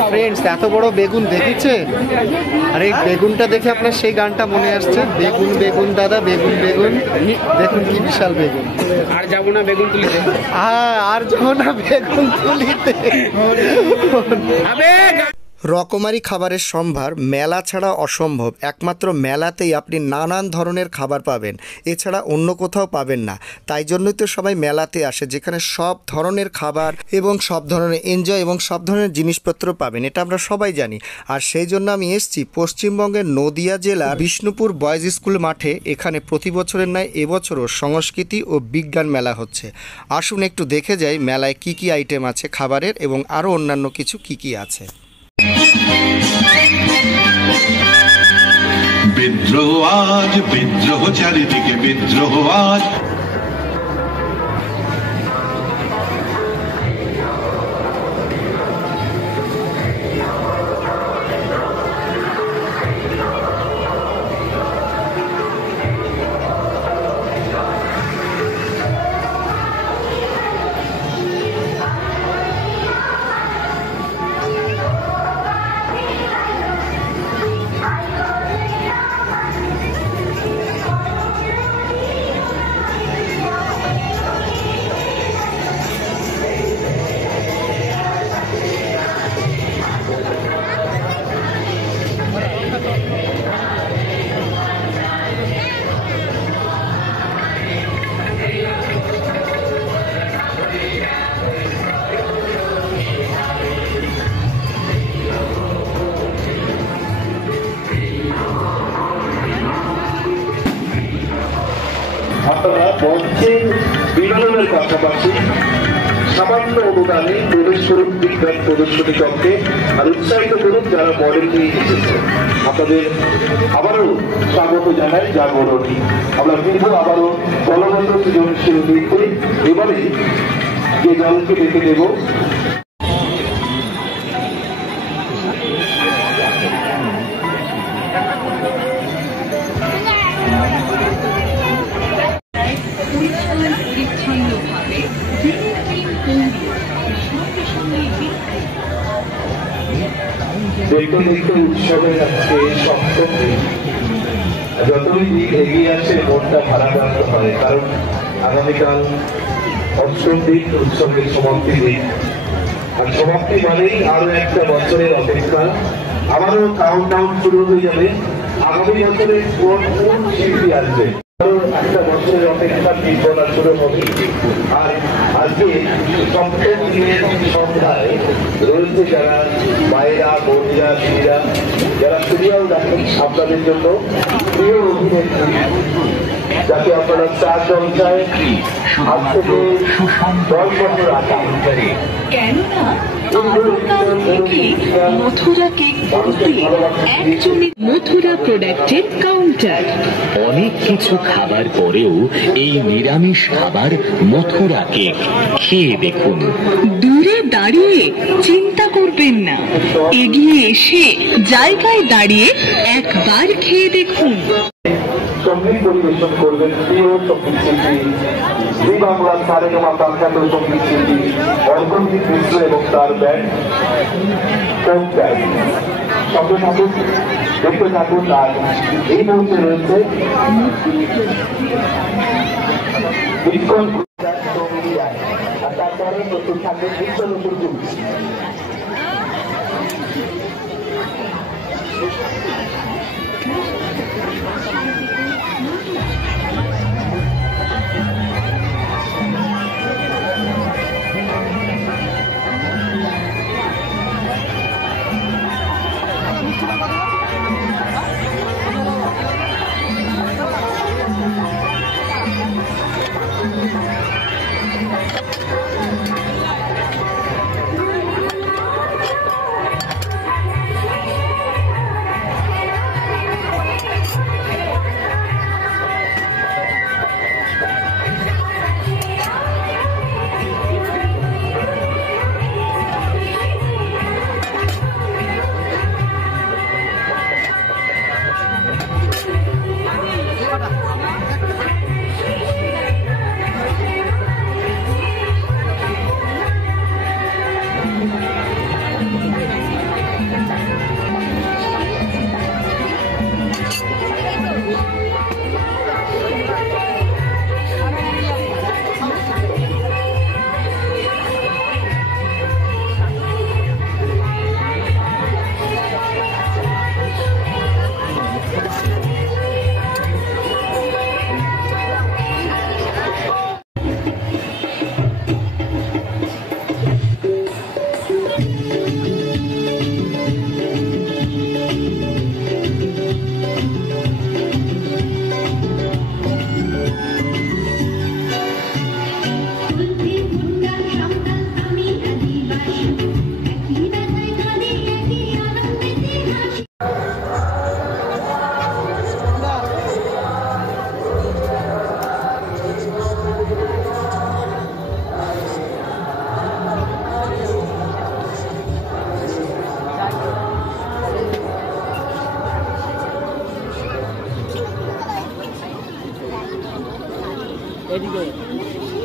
Friends, এত বড় বেগুন দেখেছে? আর এই বেগুনটা দেখে আপনার সেই গানটা মনে আসছে, বেগুন বেগুন দাদা বেগুন বেগুন। দেখুন কি বিশাল বেগুন। আর যাবো না বেগুন তুলিতে। আর যাবো না বেগুন তুলিতে। রকমারি খাবারের সম্ভার মেলা ছাড়া অসম্ভব। একমাত্র মেলাতেই আপনি নানান ধরনের খাবার পাবেন, এছাড়া অন্য কোথাও পাবেন না। তাই জন্যই তো সবাই মেলাতে আসে, যেখানে সব ধরনের খাবার এবং সব ধরনের এনজয় এবং সব ধরনের জিনিসপত্র পাবেন, এটা আমরা সবাই জানি। আর সেই জন্য আমি এসেছি পশ্চিমবঙ্গের নদিয়া জেলা বিষ্ণুপুর বয়েজ স্কুল মাঠে। এখানে প্রতি বছরের ন্যায় এবছরও সংস্কৃতি ও বিজ্ঞান মেলা হচ্ছে। আসুন একটু দেখে যাই মেলায় কি কি আইটেম আছে খাবারের এবং আরও অন্যান্য কিছু কি কি আছে। বিদ্রোহ আজ, বিদ্রোহ চারিদিকে বিদ্রোহ আজ। আপনারা মঞ্চের বিনোদনের পাশাপাশি সামান্য অনুদানে প্রবেশ করুন বিজ্ঞান প্রদর্শনী চক্রে, আর উৎসাহিত করুন যারা মডেল নিয়ে এসেছে। আপনাদের আবারও স্বাগত জানাই জাগরণী। আমরা দীর্ঘ আবারও দলগত সৃজনশীল দিকে এবারে যে দলকে দেখে দেব দেখতে দেখতে উৎসবের আজকে সপ্তম দিন। যতই দিন এগিয়ে আসে মনটা ভারাক্রান্ত হয়, কারণ আগামীকাল অষ্টম দিন উৎসবের সমাপ্তি দিন। আর সমাপ্তি মানেই আরো একটা বছরের অপেক্ষা, আবারও কাউন্টডাউন শুরু হয়ে যাবে। আগামী বছরে কোন কোন শিল্পী আসবে, একটা বছরের অপেক্ষা বিপনা শুরু হবে। আর আজকে সপ্তম দিনের সন্ধ্যায় রয়েছে যারা মায়েরা, বোনেরা, দিদিরা, যারা সিরিয়াল দেখেন আপনাদের জন্য প্রিয় অভিনেত্রী, যাকে আপনারা 4 জলসায় আজ থেকে 10 বছর আগে কেননা মথুরা কেক বলতে একজনই মথুরা প্রোডাক্টের কাউন্টার। অনেক কিছু খাবার পরেও এই নিরামিষ খাবার মথুরা কেক খেয়ে দেখুন। দূরে দাঁড়িয়ে চিন্তা করবেন না, এগিয়ে এসে জায়গায় দাঁড়িয়ে একবার খেয়ে দেখুন। সঙ্গীত পরিবেশন করবেন প্রিয় সঙ্গীত শিল্পী, জি বাংলা সারেগামা প্রখ্যাত সঙ্গীত শিল্পী অর্কনদীপ মিশ্র এবং তার ব্যান্ড সঙ্গে থাকুন, দেখতে থাকুন। আর এই মুহূর্তে রয়েছে আর তারপরে নতুন থাকবে বিশ্ব নতুন যুগ। না